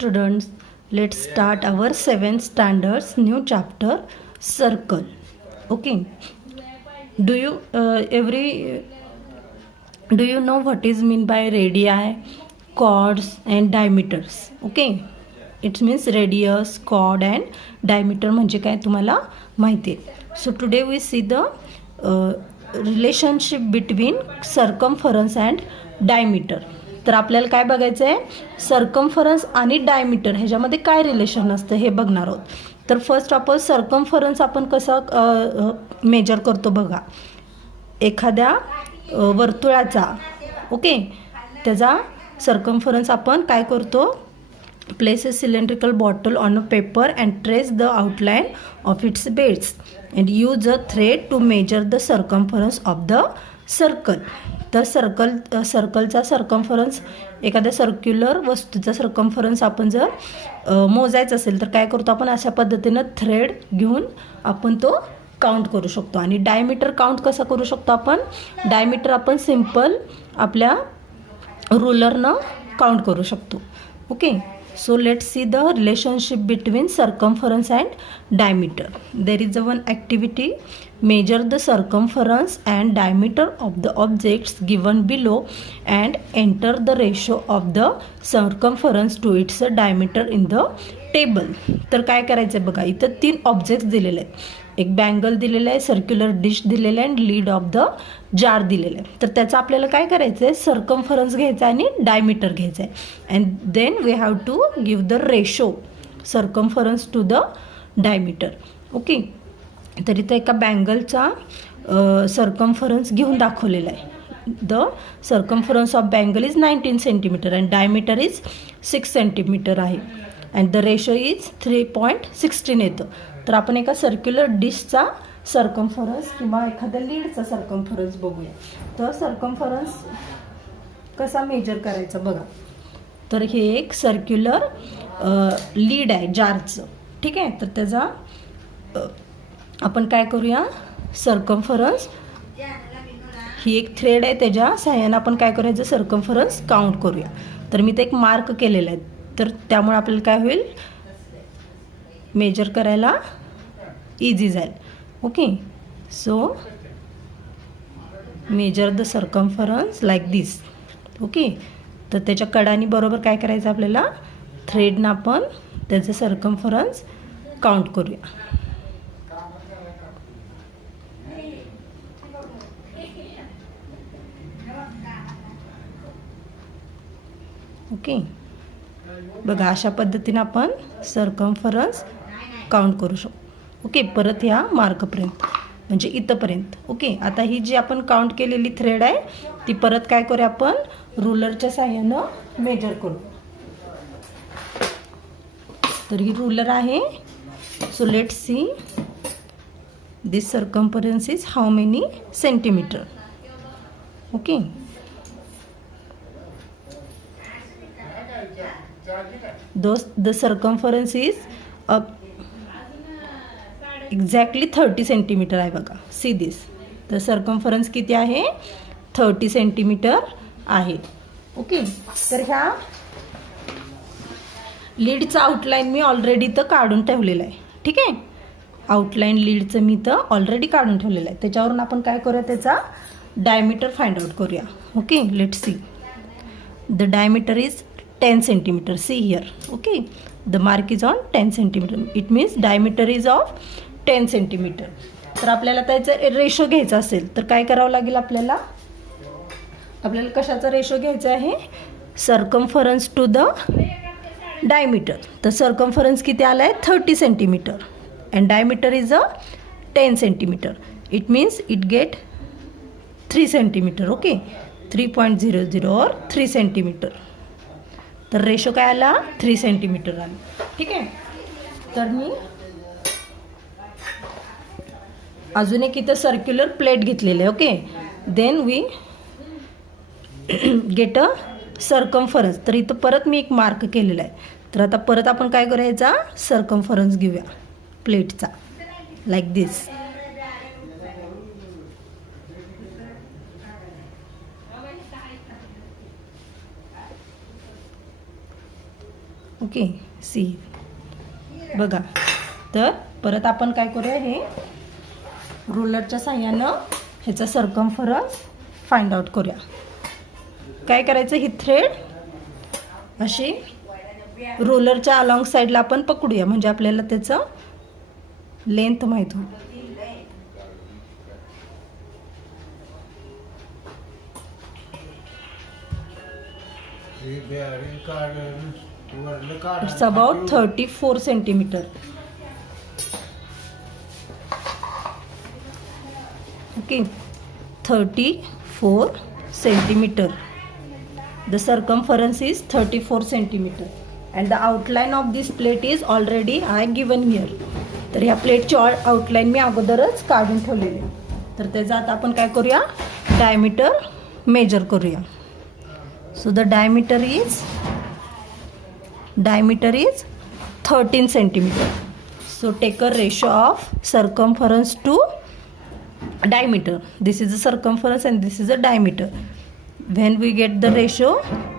students, let's start our 7th standards new chapter, circle. Okay, do you do you know what is mean by radii, chords and diameters? Okay, it means radius, chord and diameter म्हणजे काय तुम्हाला माहिती आहे. So today we see the relationship between circumference and diameter. तर आपल्याला काय बघायचं आहे, सर्कम्फरन्स आणि डायमीटर ह्याच्यामध्ये काय रिलेशन असतं हे बघणार आहोत. तर फर्स्ट आपण सर्कम्फरन्स आपण कसं मेजर करतो बघा. एखाद्या वर्तुळाचा ओके त्याचा सर्कम्फरन्स आपण काय करतो, place a cylindrical bottle on a paper and trace the outline of its base and use a thread to measure the circumference of the circle. तर सर्कलचा सर्कम्फरन्स, एखाद्या सर्क्युलर वस्तूचा सर्कम्फरन्स आपण जर मोजायचं असेल तर काय करतो आपण, अशा पद्धतीनं थ्रेड घेऊन आपण तो काउंट करू शकतो. आणि डायमीटर काउंट कसा करू शकतो आपण, डायमीटर आपण सिम्पल आपल्या रुलरनं काउंट करू शकतो. Okay, so let's see the relationship between circumference and diameter. There is one activity, measure the circumference and diameter of the objects given below and enter the ratio of the circumference to its diameter in the table. तर काय करायचं आहे बघा, इथं 3 objects दिलेले आहेत. एक bangle दिलेलं आहे, सर्क्युलर डिश दिलेलं आहे आणि लीड ऑफ द जार दिलेलं आहे. तर त्याचं आपल्याला काय करायचं आहे, सर्कम्फरन्स घ्यायचा आणि डायमीटर घ्यायचं आहे. And then we have to give the ratio circumference to the diameter. Okay, तर इथं एका बँगलचा सर्कम्फरन्स घेऊन दाखवलेला आहे. The circumference of bangle is 19 centimetre and diameter is 6 centimetre आहे. अँड द रेशो इज 3.16 येतं. तर आपण एका सर्क्युलर डिशचा सर्कम्फरन्स किंवा एखाद्या लीडचा सर्कम्फरन्स बघूया. तर सर्कम्फरन्स कसा मेजर करायचा बघा. तर हे एक सर्क्युलर लीड आहे जारचं, ठीक आहे. तर त्याचा आपण काय करूया, सर्कम्फरन्स ही एक थ्रेड आहे, त्याच्या सहाय्यानं आपण काय करायचं, सर्कम्फरन्स काउंट करूया. तर मी ते एक मार्क केलेलं आहे, तर त्यामुळे आपल्याला काय होईल, मेजर करायला इझी जाईल. Okay, so measure the circumference like this. Okay, तर त्याच्या कडानी बरोबर काय करायचं आपल्याला, थ्रेडनं आपण त्याचं सर्कम्फरन्स काउंट करूया. ओके, बघा अशा पद्धतीनं आपण सर्कम्फरन्स काउंट करू शकतो. ओके, परत ह्या मार्कपर्यंत म्हणजे इथंपर्यंत. ओके, आता ही जी आपण काउंट केलेली थ्रेड आहे ती परत काय करूया, आपण रुलरच्या साह्यानं मेजर करू. तर ही रुलर आहे. So let's see this circumference is how many centimetre. Okay, the circumference is exactly 30 centimetre आहे बघा. सी दिस, तर सर्कम्फरन्स किती आहे, 30 सेंटीमीटर आहे. ओके, तर ह्या लीडचं आउटलाईन मी ऑलरेडी तर काढून ठेवलेलं आहे, ठीक आहे. आउटलाईन लीडचं मी तर ऑलरेडी काढून ठेवलेलं आहे. त्याच्यावरून आपण काय करूया, त्याचा डायमीटर फाइंड आउट करूया. Okay, let's see. The diameter is 10 centimeter. See here. Okay, the mark is on 10 centimeter. It means diameter is of 10 centimeter. तर आपल्याला त्याचा रेशो घ्यायचा असेल तर काय करावं लागेल, आपल्याला कशाचा रेशो घ्यायचा आहे, सर्कम्फरन्स टू द डायमीटर. तर सर्कम्फरन्स किती आला आहे, 30 centimetre and diameter is 10 centimetre. It means it get 3 centimetre. Okay, 3.00 और 3 सेंटीमीटर. तर रेशो काय आला, 3 सेंटीमीटर आला, ठीक आहे. तर मी अजून एक इथं सर्क्युलर प्लेट घेतलेलं आहे. Okay, then we get a circumference. तर इथं परत मी एक मार्क केलेला आहे. तर आता परत आपण काय करायचा, सर्कम्फरन्स घेऊया प्लेटचा लाईक दिस. ओके सी बघा. तर परत आपण काय करूया, हे रोलरच्या साह्यानं ह्याचा सर्कम्फरन्स फाइंड आउट करूया. काय करायचं, ही थ्रेड अशी रोलरच्या अलॉंग साईडला आपण पकडूया, म्हणजे आपल्याला त्याचं लेंथ माहीत होईल. It's about 34 centimetre. Okay 34 centimeter. The circumference is 34 centimeter and the outline of this plate is already I given here. तर ह्या प्लेटची आउटलाईन मी अगोदरच काढून ठेवलेली. तर त्याचा आता आपण काय करूया, डायमीटर मेजर करूया. So the diameter is 13 centimeter. So take a ratio of circumference to diameter. This is the circumference and this is the diameter. When we get the ratio,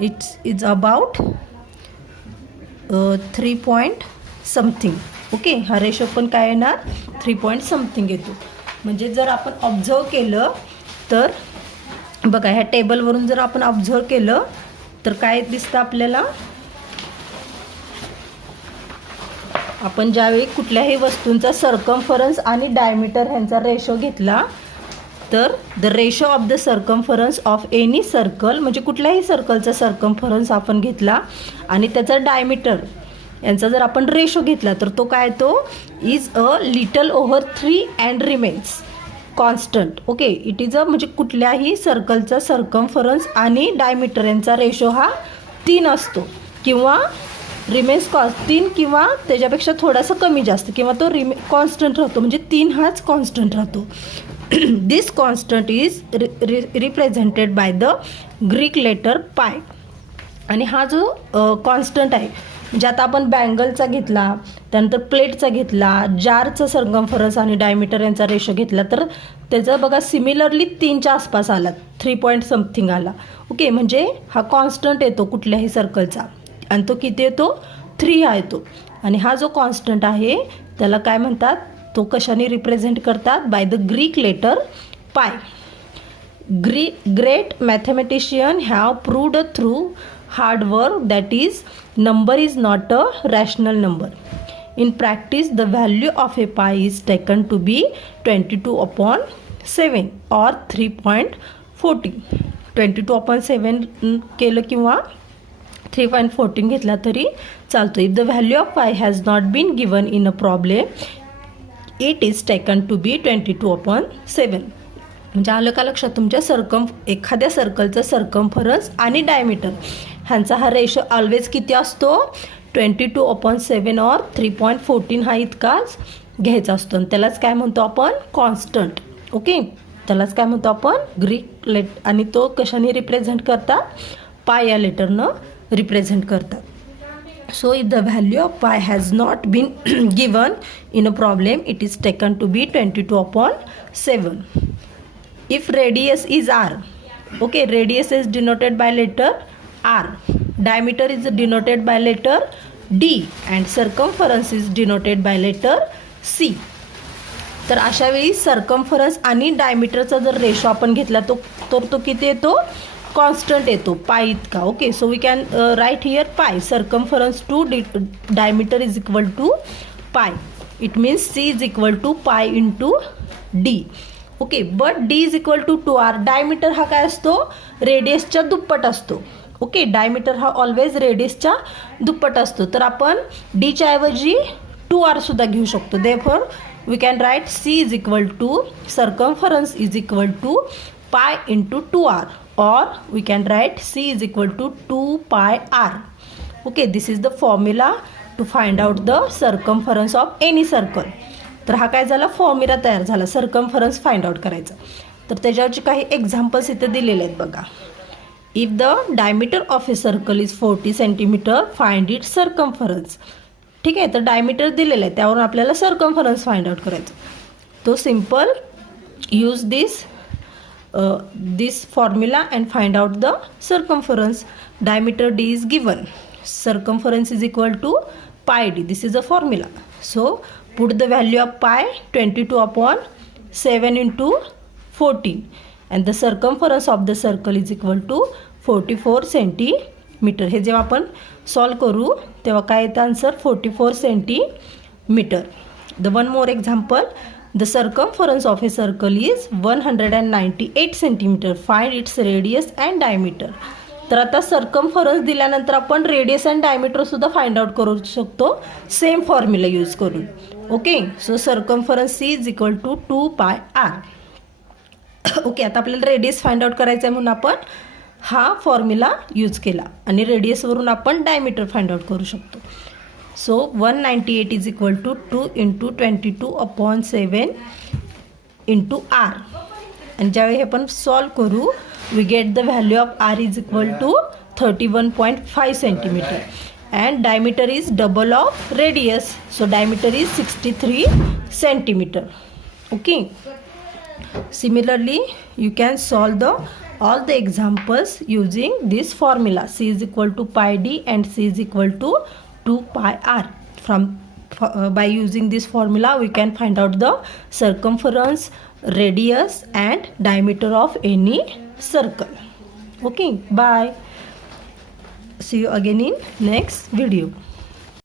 it's about 3 point something. Okay, हा ratio पण काय येणार, 3 point something येतो. म्हणजे जर आपण observe केलं तर बघा, ह्या टेबलवरून जर आपण ऑब्झर्व केलं तर काय दिसतं आपल्याला, आपण ज्यावेळी कुठल्याही वस्तूंचा सर्कम्फरन्स आणि डायमीटर ह्यांचा रेशो घेतला तर the ratio of the circumference of any circle, म्हणजे कुठल्याही सर्कलचा सर्कम्फरन्स आपण घेतला आणि त्याचा डायमीटर यांचा जर आपण रेशो घेतला तर तो काय, तो is a little over 3 and remains constant. Okay, it is a, म्हणजे कुठल्याही सर्कलचा सर्कम्फरन्स आणि डायमीटर यांचा रेशो हा 3 असतो किंवा रिमेन्स 3 किंवा त्याच्यापेक्षा थोडासा कमी जास्त, किंवा तो कॉन्स्टंट राहतो, म्हणजे 3 हाच कॉन्स्टंट राहतो. This constant is represented by the Greek letter pi. आणि हा जो कॉन्स्टंट आहे, म्हणजे आता आपण बँगलचा घेतला, त्यानंतर प्लेटचा घेतला, जारचा सर्कम्फरन्स आणि डायमीटर यांचा रेशो घेतला तर त्याचा बघा सिमिलरली 3च्या आसपास आला, 3 point समथिंग आला. ओके, म्हणजे हा कॉन्स्टंट येतो कुठल्याही सर्कलचा आणि तो किती येतो, 3 हा येतो. आणि हा जो कॉन्स्टंट आहे त्याला काय म्हणतात, तो कशाने रिप्रेझेंट करतात, बाय द ग्रीक लेटर पाय. Great mathematician have proved through hard work that is number is not a rational number. In practice, the value of a pi is taken to be 22/7 or 3.14. 22/7 केलं किंवा 3.14 घेतला तरी चालतो. If the value of pi has not been given in a problem, it is taken to be 22/7. म्हणजे आलं का लक्षात तुमच्या एखाद्या सर्कलचं सर्कम्फरन्स आणि डायमीटर ह्यांचा हा रेशो ऑलवेज किती असतो, 22/7 और 3.14 हा इतकाच घ्यायचा असतो. आणि त्यालाच काय म्हणतो आपण, कॉन्स्टंट. ओके, त्यालाच काय म्हणतो आपण, ग्रीक आणि तो कशाने रिप्रेझेंट करतात, पाय या लेटरनं रिप्रेझेंट करतात. So if the value of pi has not been given in a problem, it is taken to be 22/7. If radius is R, okay, radius is denoted by letter R, diameter is denoted by letter D and circumference is denoted by letter C. तर अशा वेळी circumference आणि डायमीटरचा जर ratio आपण घेतला तो किती येतो, कॉन्स्टंट येतो, पाय इतका. Okay, so we can write here pi. Circumference to diameter is equal to pi. It means C is equal to pi into D. Okay, but D is equal to 2R. Diameter हा काय असतो, रेडियसच्या दुप्पट असतो. Okay, diameter हा always रेडियसच्या दुप्पट असतो. तर आपण डीच्या ऐवजी 2R सुद्धा घेऊ शकतो. Therefore we can write C is equal to circumference is equal to pi into 2R, or we can write C is equal to 2πr. Okay, this is the formula to find out the circumference of any circle. तर हा काय झाला, formula तयार झाला circumference find out करायचा. तर त्याच्यावरचे काही एक्झाम्पल्स इथे दिलेले आहेत बघा. If the diameter of a circle is 40 centimeter, find its circumference. ठीक आहे, तर डायमीटर दिलेलं आहे, त्यावरून आपल्याला सर्कम्फरन्स फाइंड आउट करायचं. तो simple use this formula and find out the circumference. Diameter D is given. circumference is equal to pi d. This is a formula. So put the value of pi 22 upon 7 into 14 and the circumference of the circle is equal to 44 centimetre. हे जेव्हा आपण solve करू तेव्हा काय येतं answer 44 centimetre. The one more example. The circumference of a circle is 198 centimeter. Find its radius and diameter. तर आता circumference दिल्यानंतर आपण रेडियस अँड डायमीटर सुद्धा फाइंड आउट करू शकतो सेम फॉर्म्युला यूज करून. Okay, so circumference is equal to 2 pi R. Okay, आता आपल्याला रेडियस फाइंड आउट करायचं आहे म्हणून आपण हा फॉर्म्युला यूज केला आणि रेडियसवरून आपण डायमीटर फाइंड आउट करू शकतो. So 198 is equal to 2 into 22 upon 7 into r. आणि ज्यावेळी हे आपण सॉल्व करू we get the value of r is equal to 31.5 centimeter and diameter is double of radius. So diameter is 63 centimeter. Okay. Similarly, you can solve all the examples using this formula. C is equal to pi d and C is equal to 2 pi r. By using this formula we can find out the circumference, radius and diameter of any circle. Okay, bye. See you again in next video.